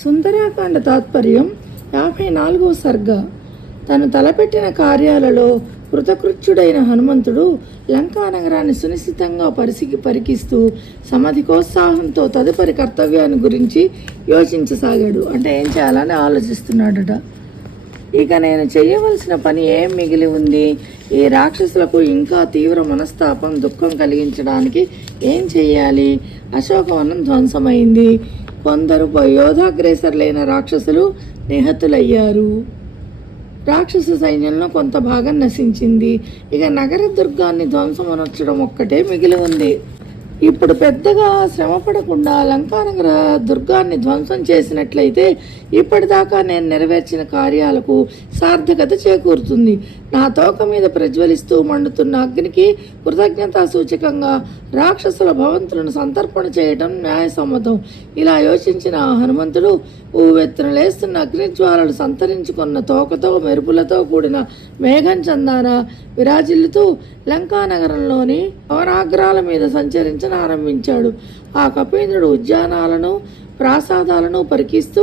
సుందరాకాండ తాత్పర్యం 54వ సర్గ. తను తలపెట్టిన కార్యాలలో కృతకృత్యుడైన హనుమంతుడు లంకా నగరాన్ని సునిశ్చితంగా పరికిస్తూ సమధికోత్సాహంతో తదుపరి కర్తవ్యాన్ని గురించి యోచించసాగాడు. అంటే ఏం చేయాలని ఆలోచిస్తున్నాడట. ఇక నేను చేయవలసిన పని ఏం మిగిలి ఉంది? ఈ రాక్షసులకు ఇంకా తీవ్ర మనస్తాపం, దుఃఖం కలిగించడానికి ఏం చెయ్యాలి? అశోకవనం ధ్వంసమైంది. కొందరు యోధాగ్రేసరులైన రాక్షసులు నిహతులయ్యారు. రాక్షస సైన్యంలో కొంత భాగం నశించింది. ఇక నగర దుర్గాన్ని ధ్వంసమనొచ్చడం ఒక్కటే మిగిలి ఉంది. ఇప్పుడు పెద్దగా శ్రమపడకుండా లంకానగర దుర్గాన్ని ధ్వంసం చేసినట్లయితే ఇప్పటిదాకా నేను నెరవేర్చిన కార్యాలకు సార్థకత చేకూరుతుంది. నా తోక మీద ప్రజ్వలిస్తూ మండుతున్న అగ్నికి కృతజ్ఞతా సూచకంగా రాక్షసుల భవంతులను సంతర్పణ చేయడం న్యాయసమ్మతం. ఇలా యోచించిన హనుమంతుడు ఊవెత్తున లేస్తున్న అగ్నిజ్వాలలు సంతరించుకున్న తోకతో మెరుపులతో కూడిన మేఘం చందాన విరాజిల్లుతూ లంకానగరంలోని భవనాగ్రాల మీద సంచరించనారంభించాడు. ఆ కపీంద్రుడు ఉద్యానాలను, ప్రాసాదాలను పరికిస్తూ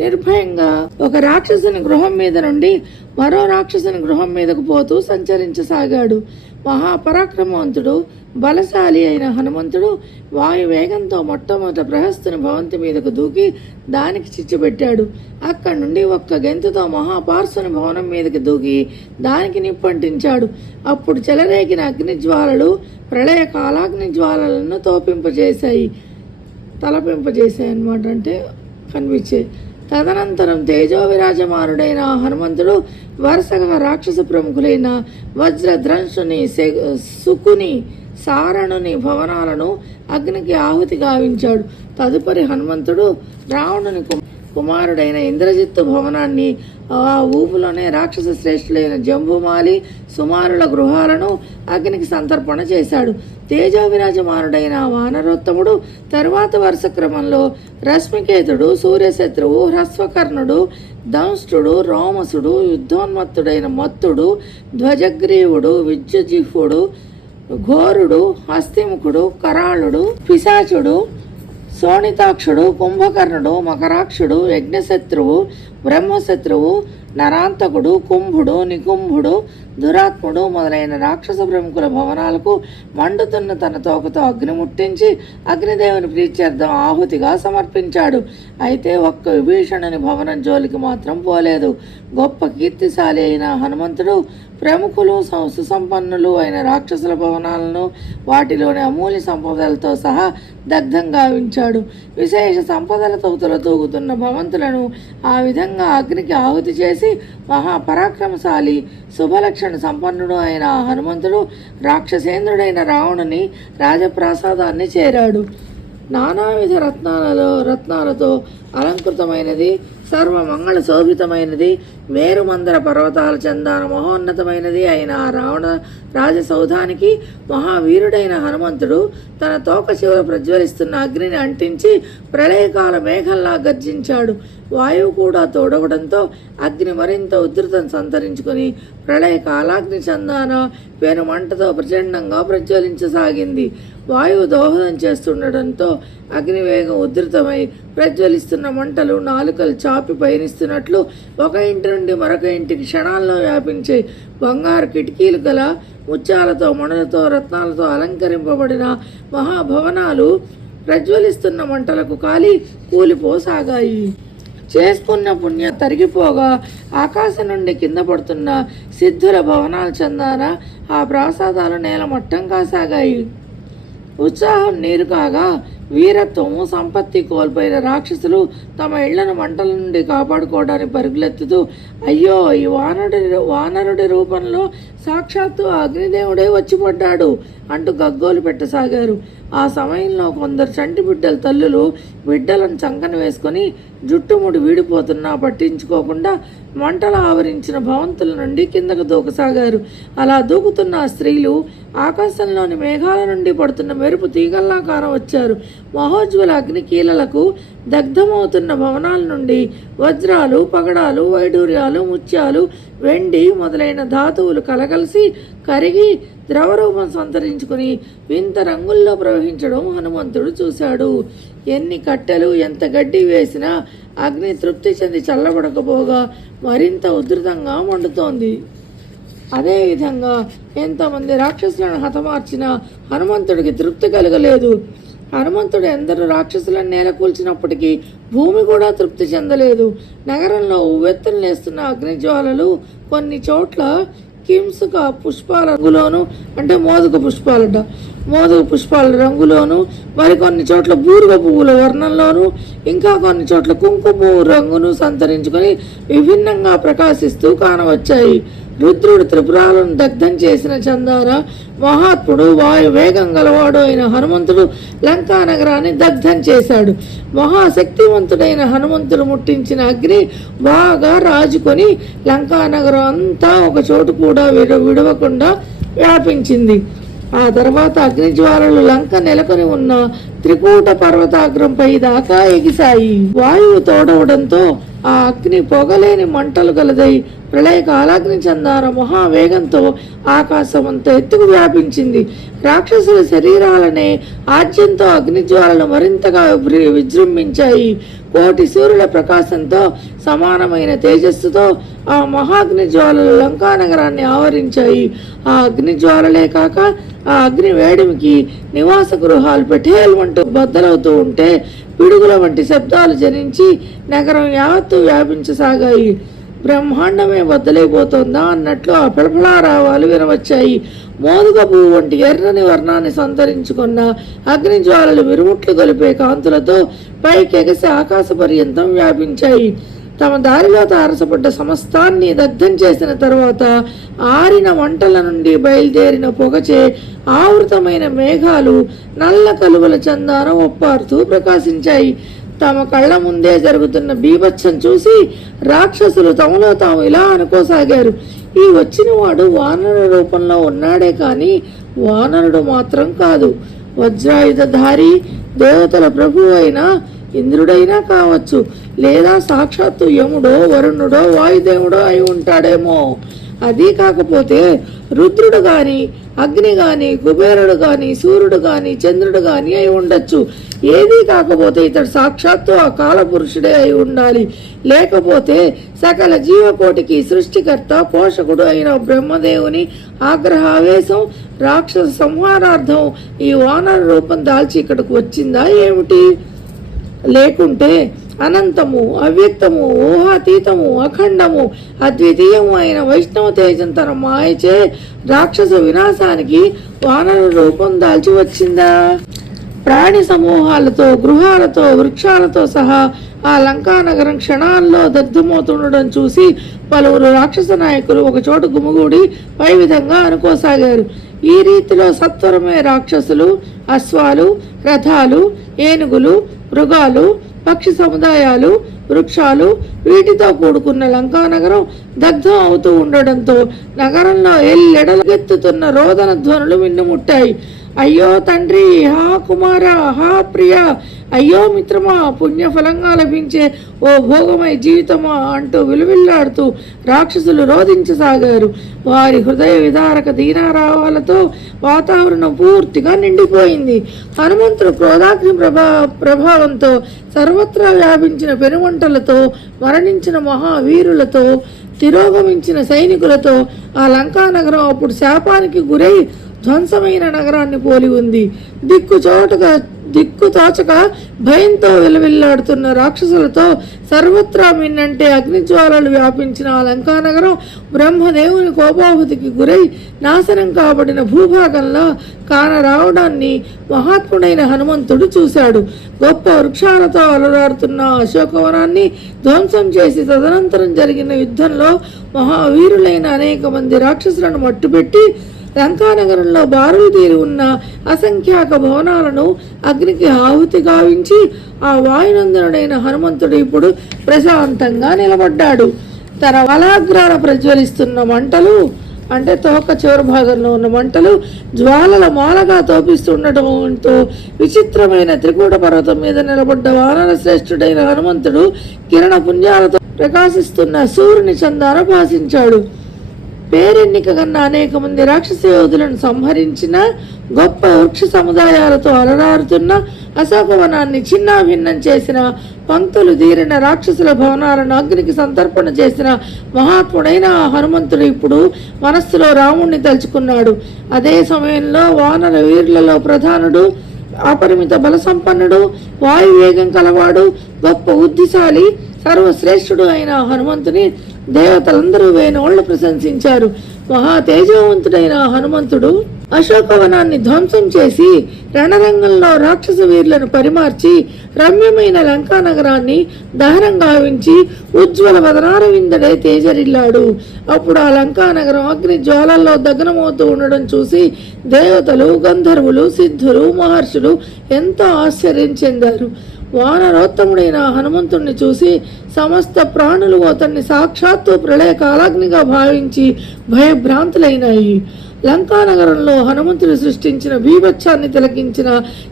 నిర్భయంగా ఒక రాక్షసుని గృహం మీద నుండి మరో రాక్షసుని గృహం మీదకు పోతూ సంచరించసాగాడు. మహాపరాక్రమవంతుడు, బలశాలి అయిన హనుమంతుడు వాయు వేగంతో మొట్టమొదట ప్రహస్తుని భవంతి మీదకు దూకి దానికి చిచ్చుపెట్టాడు. అక్కడి నుండి ఒక్క గెంతుతో మహాపార్శ్వని భవనం మీదకి దూకి దానికి నిప్పంటించాడు. అప్పుడు చెలరేగిన అగ్నిజ్వాలలు ప్రళయ కాలాగ్ని జ్వాలలను తలపింపజేశాయి అన్నమాట. అంటే కనిపించాయి. తదనంతరం తేజో విరాజమానుడైన హనుమంతుడు వరుసగా రాక్షస ప్రముఖులైన వజ్రద్రంశుని, సుకుని, సారణుని భవనాలను అగ్నికి ఆహుతి గావించాడు. తదుపరి హనుమంతుడు రావణుని కుమారుడైన ఇంద్రజిత్తు భవనాన్ని, ఆ ఊపులోనే రాక్షస శ్రేష్ఠులైన జంబుమాలి, సుమారుల గృహాలను అగ్నికి సంతర్పణ చేశాడు. తేజో విరాజమానుడైన వానరోత్తముడు తరువాత వరుస క్రమంలో రశ్మికేతుడు, సూర్యశత్రువు, హ్రస్వకర్ణుడు, దంష్టుడు, రోమసుడు, యుద్ధోన్మత్తుడైన మత్తుడు, ధ్వజగ్రీవుడు, విద్యుజిహ్వుడు, ఘోరుడు, హస్తిముఖుడు, కరాళుడు, పిశాచుడు, శోణితాక్షుడు, కుంభకర్ణుడు, మకరాక్షుడు, యజ్ఞశత్రువు, బ్రహ్మశత్రువు, నరాంతకుడు, కుంభుడు, నికుంభుడు, దురాత్ముడు మొదలైన రాక్షస ప్రముఖుల భవనాలకు మండుతున్న తన తోకతో అగ్ని ముట్టించి అగ్నిదేవుని ప్రీత్యర్థం ఆహుతిగా సమర్పించాడు. అయితే ఒక్క విభీషణుని భవనం జోలికి మాత్రం పోలేదు. గొప్ప కీర్తిశాలి అయిన హనుమంతుడు ప్రముఖులు, సుసంపన్నులు అయిన రాక్షసుల భవనాలను వాటిలోని అమూల్య సంపదలతో సహా దగ్ధం గావించాడు. విశేష సంపదలతో తులతూగుతున్న భవంతులను ఆ విధంగా అగ్నికి ఆహుతి చేసి మహాపరాక్రమశాలి, శుభలక్షణ సంపన్నుడు అయిన హనుమంతుడు రాక్షసేంద్రుడైన రావణుని రాజప్రాసాదాన్ని చేరాడు. నానావిధ రత్నాలతో అలంకృతమైనది, సర్వమంగళ శోభితమైనది, మేరుమందర పర్వతాల చందాన మహోన్నతమైనది అయిన ఆ రావణ రాజసౌధానికి మహావీరుడైన హనుమంతుడు తన తోక చివర ప్రజ్వలిస్తున్న అగ్నిని అంటించి ప్రళయకాల మేఘంలా గర్జించాడు. వాయువు కూడా తోడవడంతో అగ్ని మరింత ఉధృతం సంతరించుకుని ప్రళయ కాలాగ్ని చందాన పెనుమంటతో ప్రచండంగా ప్రజ్వలించసాగింది. వాయువు దోహదం చేస్తుండటంతో అగ్నివేగం ఉధృతమై ప్రజ్వలిస్తున్న మంటలు నాలుకలు చాపి పయనిస్తున్నట్లు ఒక ఇంటి నుండి మరొక ఇంటికి క్షణాల్లో వ్యాపించే బంగారు కిటికీలు గల ముత్యాలతో, మణులతో, రత్నాలతో అలంకరింపబడిన మహాభవనాలు ప్రజ్వలిస్తున్న మంటలకు కాలి కూలిపోసాగాయి. చేసుకున్న పుణ్యం తరిగిపోగా ఆకాశం నుండి కింద పడుతున్న సిద్ధుల భవనాల చందాన ఆ ప్రాసాదాలు నేలమట్టం కాసాగాయి. ఉత్సాహం నీరు కాగా వీరత్వము, సంపత్తి కోల్పోయిన రాక్షసులు తమ ఇళ్లను మంటల నుండి కాపాడుకోవడానికి పరుగులెత్తుతూ అయ్యో, ఈ వానరుడి రూపంలో సాక్షాత్తు అగ్నిదేవుడే వచ్చిపడ్డాడు అంటూ గగ్గోలు పెట్టసాగారు. ఆ సమయంలో కొందరు చంటి బిడ్డల తల్లులు బిడ్డలను చంకన వేసుకొని జుట్టుముడి వీడిపోతున్నా పట్టించుకోకుండా మంటలు ఆవరించిన భవంతుల నుండి కిందకు దూకసాగారు. అలా దూకుతున్న స్త్రీలు ఆకాశంలోని మేఘాల నుండి పడుతున్న మెరుపు తీగల్లాకారం వచ్చారు. మహోజ్వల అగ్ని కీలలకు దగ్ధమవుతున్న భవనాల నుండి వజ్రాలు, పగడాలు, వైడూర్యాలు, ముత్యాలు, వెండి మొదలైన ధాతువులు కలగలిసి కరిగి ద్రవరూపం సంతరించుకుని వింత రంగుల్లో ప్రవహించడం హనుమంతుడు చూశాడు. ఎన్ని కట్టెలు, ఎంత గడ్డి వేసినా అగ్ని తృప్తి చెంది చల్లబడకపోగా మరింత ఉధృతంగా మండుతోంది. అదేవిధంగా ఎంతమంది రాక్షసులను హతమార్చినా హనుమంతుడికి తృప్తి కలగలేదు. హనుమంతుడు ఎందరో రాక్షసులను నేలకూల్చినప్పటికీ భూమి కూడా తృప్తి చెందలేదు. నగరంలో ఉవ్వెత్తులు లేస్తున్న అగ్నిజ్వాలలు కొన్ని చోట్ల కింసుక పుష్పాల రంగులోను, అంటే మోదుగ పుష్పాల రంగులోను, మరికొన్ని చోట్ల బూరుగ పువ్వుల వర్ణంలోను, ఇంకా కొన్ని చోట్ల కుంకుమ రంగును సంతరించుకొని విభిన్నంగా ప్రకాశిస్తూ కానవచ్చాయి. రుద్రుడు త్రిపురాలను దగ్ధం చేసిన చందార మహాత్ముడు, వాయు వేగం గలవాడు అయిన హనుమంతుడు లంకా నగరాన్ని దగ్ధం చేశాడు. మహాశక్తివంతుడైన హనుమంతుడు ముట్టించిన అగ్ని బాగా రాజుకొని లంకా నగరం అంతా ఒక చోటు కూడా విడవకుండా వ్యాపించింది. ఆ తర్వాత అగ్నిజ్వాలలు లంక నెలకొని ఉన్న త్రికూట పర్వతాగ్రంపై దాకా ఎగిశాయి. వాయువు తోడవడంతో ఆ అగ్ని పొగలేని మంటలు గలదై ప్రళయకాలాగ్ని చందార మహావేగంతో ఆకాశమంతా ఎత్తుకు వ్యాపించింది. రాక్షసుల శరీరాలనే ఆజ్యంతో అగ్నిజ్వాలలు మరింతగా విజృంభించాయి. కోటి సూర్యుల ప్రకాశంతో సమానమైన తేజస్సుతో ఆ మహాగ్ని జ్వాలలు లంకా నగరాన్ని ఆవరించాయి. ఆ అగ్నిజ్వాలలే కాక ఆ అగ్ని వేడిమికి నివాస గృహాలు పెఠేల్మంటూ బద్దలవుతూ ఉంటే పిడుగుల వంటి శబ్దాలు జనించి నగరం యావత్తు వ్యాపించసాగాయి. బ్రహ్మాండమే బద్దలైపోతుందా అన్నట్లు ఆ పిలపలారావాలు వినవచ్చాయి. మోదుగ పువ్వు వంటి ఎర్రని వర్ణాన్ని సంతరించుకున్న అగ్నిజ్వాలలు విరుముట్లు గొలిపే కాంతులతో పైకెగసి ఆకాశ పర్యంతం వ్యాపించాయి. తమ దారిలో తారసపడ్డ సమస్తాన్ని దగ్ధం చేసిన తరువాత ఆరిన మంటల నుండి బయలుదేరిన పొగచే ఆవృతమైన మేఘాలు నల్ల కలువల చందానం ఒప్పారుతూ ప్రకాశించాయి. తమ కళ్ళ ముందే జరుగుతున్న బీభత్సం చూసి రాక్షసులు తమలో తాము ఇలా అనుకోసాగారు, ఈ వచ్చిన వాడు వానర రూపంలో ఉన్నాడే కానీ వానరుడు మాత్రం కాదు. వజ్రాయుధధారి, దేవతల ప్రభు అయినా ఇంద్రుడైనా కావచ్చు, లేదా సాక్షాత్తు యముడో, వరుణుడో, వాయుదేవుడో అయి ఉంటాడేమో. అది కాకపోతే రుద్రుడు గాని, అగ్ని గాని, కుబేరుడు గాని, సూర్యుడు గాని, చంద్రుడు గాని అయి ఉండొచ్చు. ఏదీ కాకపోతే ఇతడు సాక్షాత్తు ఆ కాలపురుషుడే అయి ఉండాలి. లేకపోతే సకల జీవకోటికి సృష్టికర్త, పోషకుడు అయిన బ్రహ్మదేవుని ఆగ్రహావేశం రాక్షస సంహారార్థం ఈ వానర రూపం దాల్చి ఇక్కడికి వచ్చిందా ఏమిటి? లేకుంటే అనంతము, అవ్యక్తము, ఊహాతీతము, అఖండము, అద్వితీయము అయిన వైష్ణవ తేజం తన మాయచే రాక్షస వినాశానికి వానర రూపం దాల్చి వచ్చిందా? ప్రాణి సమూహాలతో, గృహాలతో, వృక్షాలతో సహా ఆ లంకా నగరం క్షణాల్లో దగ్ధమవుతుండడం చూసి పలువురు రాక్షస నాయకులు ఒక చోటు గుమిగూడి పై విధంగా అనుకోసాగారు. ఈ రీతిలో సత్వరమే రాక్షసులు, అశ్వాలు, రథాలు, ఏనుగులు, మృగాలు, పక్షి సముదాయాలు, వృక్షాలు వీటితో కూడుకున్న లంకా నగరం దగ్ధం అవుతూ ఉండడంతో నగరంలో ఎల్లెడలెత్తుతున్న రోదన ధ్వనులు మిన్నుముట్టాయి. అయ్యో తండ్రి, హా కుమార, హా ప్రియ, అయ్యో మిత్రమా, పుణ్యఫలంగా లభించే ఓ భోగమై జీవితమా అంటూ విలువిల్లాడుతూ రాక్షసులు రోధించసాగారు. వారి హృదయ విదారక దీనారావాలతో వాతావరణం పూర్తిగా నిండిపోయింది. హనుమంతుడు క్రోధాగ్ని ప్రభావంతో సర్వత్రా వ్యాపించిన పెనుమంటలతో, మరణించిన మహావీరులతో, తిరోగమించిన సైనికులతో ఆ లంకా నగరం అప్పుడు శాపానికి గురై ధ్వంసమైన నగరాన్ని పోలి ఉంది. దిక్కు తోచక భయంతో విలవిల్లాడుతున్న రాక్షసులతో సర్వత్రా మిన్నంటే అగ్నిజ్వాలలు వ్యాపించిన ఆ లంకా నగరం బ్రహ్మదేవుని కోపాహుతికి గురై నాశనం కాబడిన భూభాగంలో కానరావడాన్ని మహాత్ముడైన హనుమంతుడు చూశాడు. గొప్ప వృక్షాలతో అలరాడుతున్న అశోకవనాన్ని ధ్వంసం చేసి తదనంతరం జరిగిన యుద్ధంలో మహావీరులైన అనేక మంది రాక్షసులను మట్టుపెట్టి లంకానగరంలో బారులు తీరి ఉన్న అసంఖ్యాక భవనాలను అగ్నికి ఆహుతి గావించి ఆ వాయునందనుడైన హనుమంతుడు ఇప్పుడు ప్రశాంతంగా నిలబడ్డాడు. తన వలాగ్రాన ప్రజ్వలిస్తున్న మంటలు అంటే తోక చివరి భాగంలో ఉన్న మంటలు జ్వాలల మాలగా తోపిస్తుండటంతో విచిత్రమైన త్రికూట పర్వతం మీద నిలబడ్డ వానర శ్రేష్ఠుడైన హనుమంతుడు కిరణ పుంజాలతో ప్రకాశిస్తున్న సూర్యుని చందాన భాసించాడు. పేరెన్నిక కన్నా అనేక మంది రాక్షస యోధులను సంహరించిన గొప్ప వృక్ష సముదాయాలతో అలరారుతున్న అశోకవనాన్ని చిన్నాభిన్నం చేసిన పంక్తులు తీరిన రాక్షసుల భవనాలను అగ్నికి సంతర్పణ చేసిన మహాత్ముడైన హనుమంతుడు ఇప్పుడు మనస్సులో రాముణ్ణి తలుచుకున్నాడు. అదే సమయంలో వానర వీరులలో ప్రధానుడు, అపరిమిత బల సంపన్నుడు, వాయువేగం కలవాడు, గొప్ప బుద్ధిశాలి, సర్వశ్రేష్ఠుడు అయిన హనుమంతుని దేవతలందరూ వేనోళ్లు ప్రశంసించారు. మహా తేజవంతుడైన హనుమంతుడు అశోకవనాన్ని ధ్వంసం చేసి రణరంగంలో రాక్షస వీరులను పరిమార్చి రమ్యమైన లంకా నగరాన్ని దహనం గావించి ఉజ్వల వదనార విందడే తేజరిల్లాడు. అప్పుడు ఆ లంకా నగరం అగ్ని జ్వాలల్లో దగ్నమవుతూ ఉండడం చూసి దేవతలు, గంధర్వులు, సిద్ధులు, మహర్షులు ఎంతో ఆశ్చర్యం చెందారు. వానరోత్తముడైన హనుమంతుణ్ణి చూసి సమస్త ప్రాణులు అతన్ని సాక్షాత్తు ప్రళయ కాలాగ్నిగా భావించి భయభ్రాంతులైనాయి. లంకానగరంలో హనుమంతుడు సృష్టించిన బీభత్సాన్ని తిలకించిన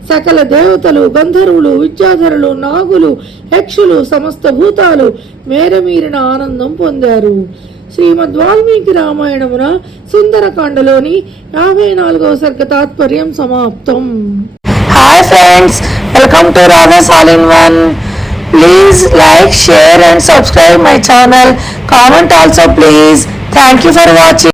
సకల దేవతలు, గంధర్వులు, విద్యాధరులు, నాగులు, యక్షులు, సమస్త భూతాలు మేరమీరిన ఆనందం పొందారు. శ్రీమద్ వాల్మీకి రామాయణమున సుందరకాండలోని 54వ సర్గ తాత్పర్యం సమాప్తం. Hi friends, welcome to Radha's all in one. Please like, share and subscribe my channel. Comment also please. Thank you for watching.